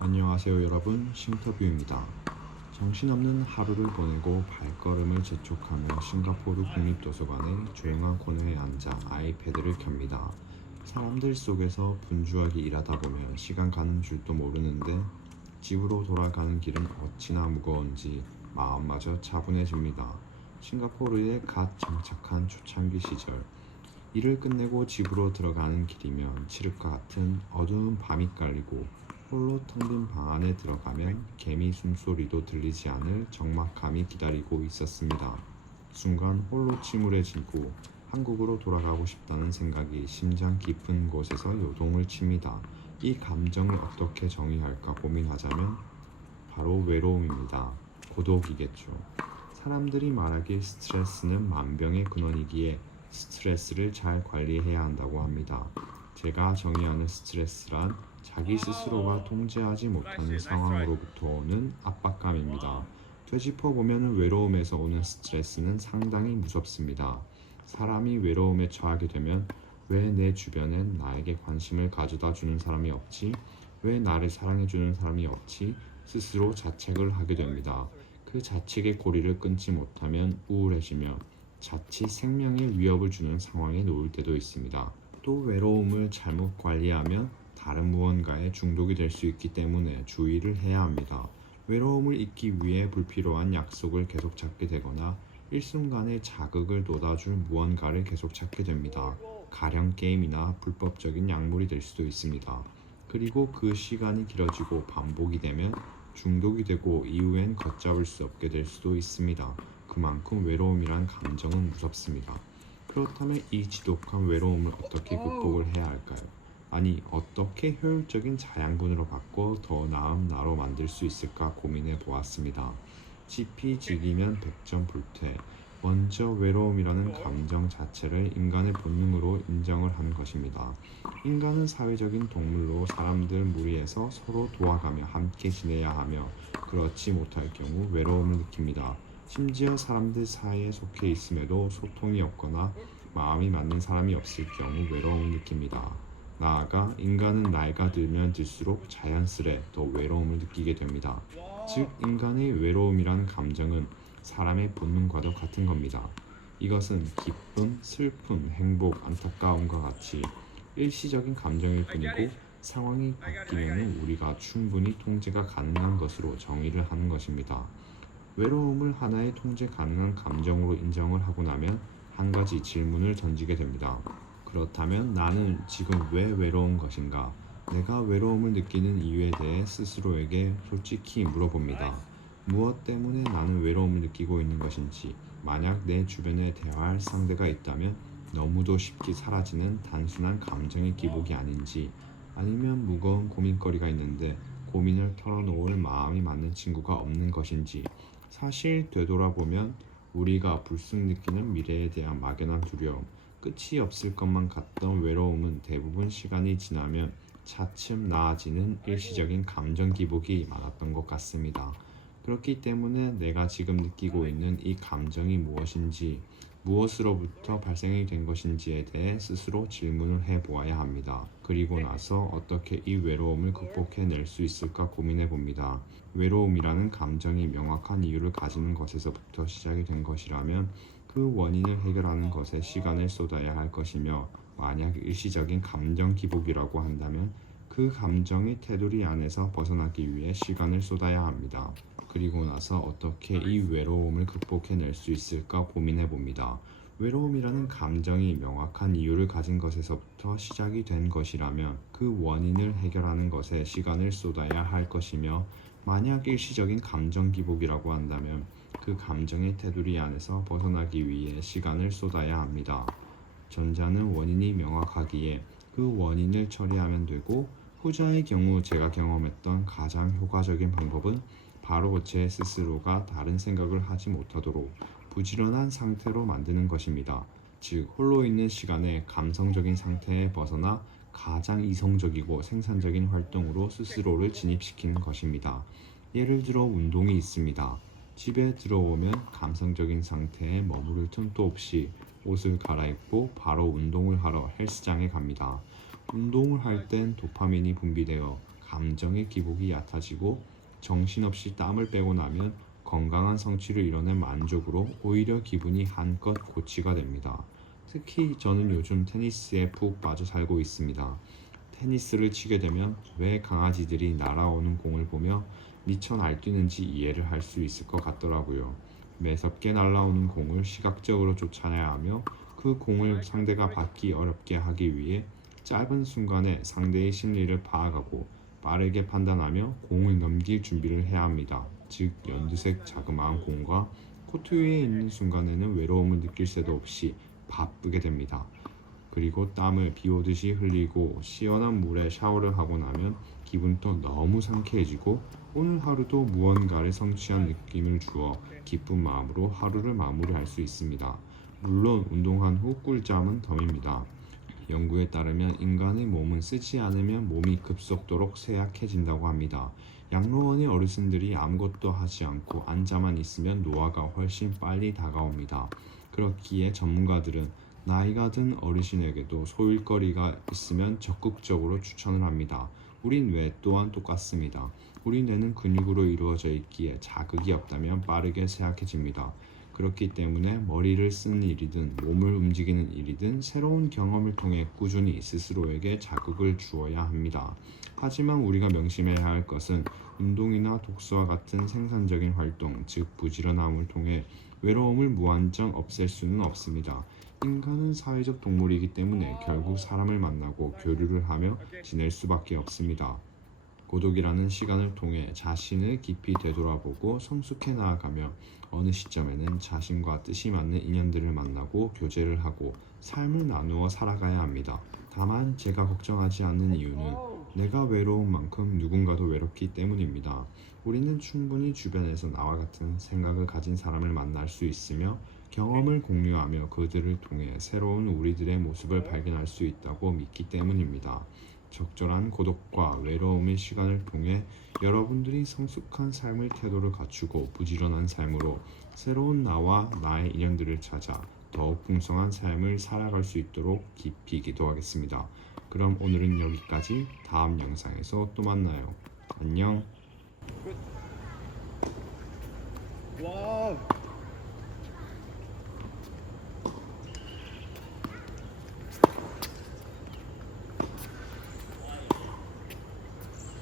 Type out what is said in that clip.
안녕하세요 여러분, 싱터뷰입니다. 정신없는 하루를 보내고 발걸음을 재촉하며 싱가포르 국립도서관의 조용한 코너에 앉아 아이패드를 켭니다. 사람들 속에서 분주하게 일하다 보면 시간 가는 줄도 모르는데 집으로 돌아가는 길은 어찌나 무거운지 마음마저 차분해집니다. 싱가포르에 갓 정착한 초창기 시절, 일을 끝내고 집으로 들어가는 길이면 칠흑과 같은 어두운 밤이 깔리고 홀로 텅 빈 방 안에 들어가면 개미 숨소리도 들리지 않을 적막함이 기다리고 있었습니다. 순간 홀로 침울해지고 한국으로 돌아가고 싶다는 생각이 심장 깊은 곳에서 요동을 칩니다. 이 감정을 어떻게 정의할까 고민하자면 바로 외로움입니다. 고독이겠죠. 사람들이 말하길 스트레스는 만병의 근원이기에 스트레스를 잘 관리해야 한다고 합니다. 제가 정의하는 스트레스란 자기 스스로가 통제하지 못하는 상황으로부터 오는 압박감입니다. 되짚어보면 외로움에서 오는 스트레스는 상당히 무섭습니다. 사람이 외로움에 처하게 되면 왜 내 주변엔 나에게 관심을 가져다 주는 사람이 없지? 왜 나를 사랑해주는 사람이 없지? 스스로 자책을 하게 됩니다. 그 자책의 고리를 끊지 못하면 우울해지며 자칫 생명에 위협을 주는 상황에 놓일 때도 있습니다. 또 외로움을 잘못 관리하면 다른 무언가에 중독이 될 수 있기 때문에 주의를 해야 합니다. 외로움을 잊기 위해 불필요한 약속을 계속 찾게 되거나 일순간의 자극을 돋아줄 무언가를 계속 찾게 됩니다. 가령 게임이나 불법적인 약물이 될 수도 있습니다. 그리고 그 시간이 길어지고 반복이 되면 중독이 되고 이후엔 걷잡을 수 없게 될 수도 있습니다. 그만큼 외로움이란 감정은 무섭습니다. 그렇다면 이 지독한 외로움을 어떻게 극복을 해야 할까요? 아니, 어떻게 효율적인 자양분으로 바꿔 더 나은 나로 만들 수 있을까 고민해 보았습니다. 지피지기면 백전불태. 먼저 외로움이라는 감정 자체를 인간의 본능으로 인정을 한 것입니다. 인간은 사회적인 동물로 사람들 무리에서 서로 도와가며 함께 지내야 하며 그렇지 못할 경우 외로움을 느낍니다. 심지어 사람들 사이에 속해 있음에도 소통이 없거나 마음이 맞는 사람이 없을 경우 외로움을 느낍니다. 나아가 인간은 나이가 들면 들수록 자연스레 더 외로움을 느끼게 됩니다. 즉, 인간의 외로움이란 감정은 사람의 본능과도 같은 겁니다. 이것은 기쁨, 슬픔, 행복, 안타까움과 같이 일시적인 감정일 뿐이고 상황이 바뀌면 우리가 충분히 통제가 가능한 것으로 정의를 하는 것입니다. 외로움을 하나의 통제 가능한 감정으로 인정을 하고 나면 한 가지 질문을 던지게 됩니다. 그렇다면 나는 지금 왜 외로운 것인가? 내가 외로움을 느끼는 이유에 대해 스스로에게 솔직히 물어봅니다. 무엇 때문에 나는 외로움을 느끼고 있는 것인지, 만약 내 주변에 대화할 상대가 있다면 너무도 쉽게 사라지는 단순한 감정의 기복이 아닌지, 아니면 무거운 고민거리가 있는데 고민을 털어놓을 마음이 맞는 친구가 없는 것인지. 사실 되돌아보면 우리가 불쑥 느끼는 미래에 대한 막연한 두려움, 끝이 없을 것만 같던 외로움은 대부분 시간이 지나면 차츰 나아지는 일시적인 감정 기복이 많았던 것 같습니다. 그렇기 때문에 내가 지금 느끼고 있는 이 감정이 무엇인지, 무엇으로부터 발생이 된 것인지에 대해 스스로 질문을 해보아야 합니다. 그리고 나서 어떻게 이 외로움을 극복해낼 수 있을까 고민해 봅니다. 외로움이라는 감정이 명확한 이유를 가지는 것에서부터 시작이 된 것이라면 그 원인을 해결하는 것에 시간을 쏟아야 할 것이며, 만약 일시적인 감정 기복이라고 한다면 그 감정의 테두리 안에서 벗어나기 위해 시간을 쏟아야 합니다. 그리고 나서 어떻게 이 외로움을 극복해낼 수 있을까 고민해 봅니다. 외로움이라는 감정이 명확한 이유를 가진 것에서부터 시작이 된 것이라면 그 원인을 해결하는 것에 시간을 쏟아야 할 것이며, 만약 일시적인 감정 기복이라고 한다면 그 감정의 테두리 안에서 벗어나기 위해 시간을 쏟아야 합니다. 전자는 원인이 명확하기에 그 원인을 처리하면 되고, 후자의 경우 제가 경험했던 가장 효과적인 방법은 바로 제 스스로가 다른 생각을 하지 못하도록 부지런한 상태로 만드는 것입니다. 즉, 홀로 있는 시간에 감성적인 상태에 벗어나 가장 이성적이고 생산적인 활동으로 스스로를 진입시키는 것입니다. 예를 들어 운동이 있습니다. 집에 들어오면 감성적인 상태에 머무를 틈도 없이 옷을 갈아입고 바로 운동을 하러 헬스장에 갑니다. 운동을 할 땐 도파민이 분비되어 감정의 기복이 얕아지고 정신없이 땀을 빼고 나면 건강한 성취를 이뤄낸 만족으로 오히려 기분이 한껏 고치가 됩니다. 특히 저는 요즘 테니스에 푹 빠져 살고 있습니다. 테니스를 치게 되면 왜 강아지들이 날아오는 공을 보며 미쳐 날뛰는지 이해를 할 수 있을 것 같더라고요. 매섭게 날아오는 공을 시각적으로 쫓아내야 하며 그 공을 상대가 받기 어렵게 하기 위해 짧은 순간에 상대의 심리를 파악하고 빠르게 판단하며 공을 넘길 준비를 해야 합니다. 즉 연두색 자그마한 공과 코트 위에 있는 순간에는 외로움을 느낄 새도 없이 바쁘게 됩니다. 그리고 땀을 비 오듯이 흘리고 시원한 물에 샤워를 하고 나면 기분도 너무 상쾌해지고 오늘 하루도 무언가를 성취한 느낌을 주어 기쁜 마음으로 하루를 마무리할 수 있습니다. 물론 운동한 후 꿀잠은 덤입니다. 연구에 따르면 인간의 몸은 쓰지 않으면 몸이 급속도로 쇠약해진다고 합니다. 양로원의 어르신들이 아무것도 하지 않고 앉아만 있으면 노화가 훨씬 빨리 다가옵니다. 그렇기에 전문가들은 나이가 든 어르신에게도 소일거리가 있으면 적극적으로 추천을 합니다. 우린 뇌 또한 똑같습니다. 우리 뇌는 근육으로 이루어져 있기에 자극이 없다면 빠르게 쇠약해집니다. 그렇기 때문에 머리를 쓰는 일이든 몸을 움직이는 일이든 새로운 경험을 통해 꾸준히 스스로에게 자극을 주어야 합니다. 하지만 우리가 명심해야 할 것은 운동이나 독서와 같은 생산적인 활동, 즉 부지런함을 통해 외로움을 무한정 없앨 수는 없습니다. 인간은 사회적 동물이기 때문에 결국 사람을 만나고 교류를 하며 지낼 수밖에 없습니다. 고독이라는 시간을 통해 자신을 깊이 되돌아보고 성숙해 나아가며 어느 시점에는 자신과 뜻이 맞는 인연들을 만나고 교제를 하고 삶을 나누어 살아가야 합니다. 다만 제가 걱정하지 않는 이유는 내가 외로운 만큼 누군가도 외롭기 때문입니다. 우리는 충분히 주변에서 나와 같은 생각을 가진 사람을 만날 수 있으며 경험을 공유하며 그들을 통해 새로운 우리들의 모습을 발견할 수 있다고 믿기 때문입니다. 적절한 고독과 외로움의 시간을 통해 여러분들이 성숙한 삶의 태도를 갖추고 부지런한 삶으로 새로운 나와 나의 인연들을 찾아 더욱 풍성한 삶을 살아갈 수 있도록 깊이 기도하겠습니다. 그럼 오늘은 여기까지. 다음 영상에서 또 만나요. 안녕. 와우.